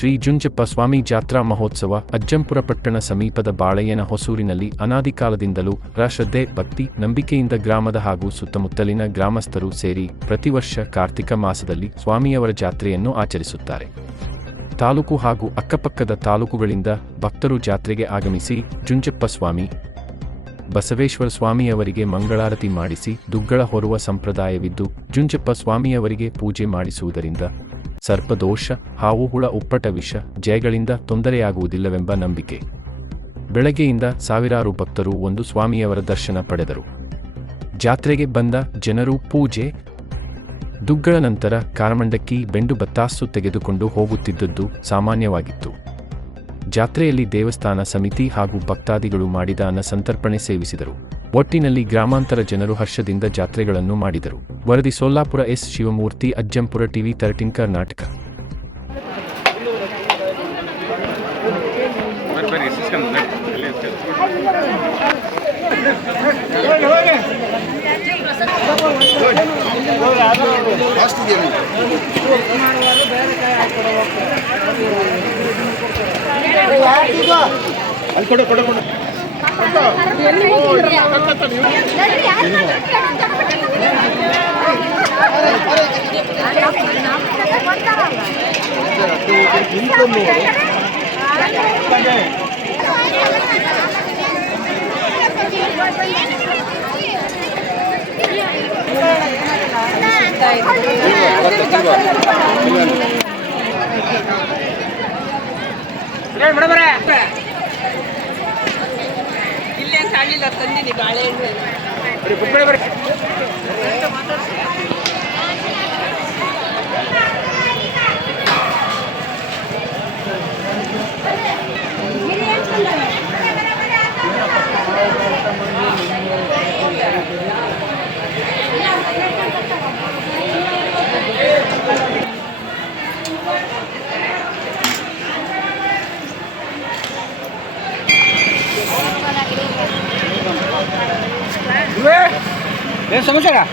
ಶ್ರೀ ಜುಂಜಪ್ಪ ಸ್ವಾಮಿ ಜಾತ್ರಾ ಮಹೋತ್ಸವ, ಅಜ್ಜಂಪುರ ಪಟ್ಟಣ ಸಮೀಪದ ಬಾಳೆಯನ ಹೊಸೂರಿನಲ್ಲಿ ಅನಾದಿಕಾಲದಿಂದಲೂ ಶ್ರದ್ಧೆ, ಭಕ್ತಿ, ನಂಬಿಕೆಯಿಂದ ಗ್ರಾಮದ ಹಾಗೂ ಸುತ್ತಮುತ್ತಲಿನ ಗ್ರಾಮಸ್ಥರು ಸೇರಿ ಪ್ರತಿವರ್ಷ ಕಾರ್ತಿಕ ಮಾಸದಲ್ಲಿ ಸ್ವಾಮಿಯವರ ಜಾತ್ರೆಯನ್ನು ಆಚರಿಸುತ್ತಾರೆ. ತಾಲೂಕು ಹಾಗೂ ಅಕ್ಕಪಕ್ಕದ ತಾಲೂಕುಗಳಿಂದ ಭಕ್ತರು ಜಾತ್ರೆಗೆ ಆಗಮಿಸಿ ಜುಂಜಪ್ಪ ಸ್ವಾಮಿ ಬಸವೇಶ್ವರ ಸ್ವಾಮಿಯವರಿಗೆ ಮಂಗಳಾರತಿ ಮಾಡಿಸಿ ದುಗ್ಗಳ ಹೊರುವ ಸಂಪ್ರದಾಯವಿದ್ದು ಜುಂಜಪ್ಪ ಸ್ವಾಮಿಯವರಿಗೆ ಪೂಜೆ ಮಾಡಿಸುವುದರಿಂದ ಸರ್ಪದೋಷ, ಹಾವು, ಹುಳ, ಉಪ್ಪಟ, ವಿಷ ಜಯಗಳಿಂದ ತೊಂದರೆಯಾಗುವುದಿಲ್ಲವೆಂಬ ನಂಬಿಕೆ. ಬೆಳಗ್ಗೆಯಿಂದ ಸಾವಿರಾರು ಭಕ್ತರು ಒಂದು ಸ್ವಾಮಿಯವರ ದರ್ಶನ ಪಡೆದರು. ಜಾತ್ರೆಗೆ ಬಂದ ಜನರು ಪೂಜೆ, ದುಗ್ಗಳ ನಂತರ ಕಾರಮಂಡಕ್ಕಿ ಬೆಂಡು ಬತ್ತಾಸು ತೆಗೆದುಕೊಂಡು ಹೋಗುತ್ತಿದ್ದದ್ದು ಸಾಮಾನ್ಯವಾಗಿತ್ತು. ಜಾತ್ರೆಯಲ್ಲಿ ದೇವಸ್ಥಾನ ಸಮಿತಿ ಹಾಗೂ ಭಕ್ತಾದಿಗಳು ಮಾಡಿದ ಅನ್ನ ಸಂತರ್ಪಣೆ ಸೇವಿಸಿದರು. ಒಟ್ಟಿನಲ್ಲಿ ಗ್ರಾಮಾಂತರ ಜನರು ಹರ್ಷದಿಂದ ಜಾತ್ರೆಗಳನ್ನು ಮಾಡಿದರು. ವರದಿ Solapura S Shivamurthy, Ajjampura TV thirteen Karnataka. ಬರ್ರಿ ಬರ್ರಿ ಇಸ್ಕೊಂಡು ನಡ್ರಿ ಅಲ್ಲೇ ಹಳ್ಳಿಲ್ಲ ತಂದಿನಿ ಬಾಳೆಹಣ್ಣು हे समजलं का?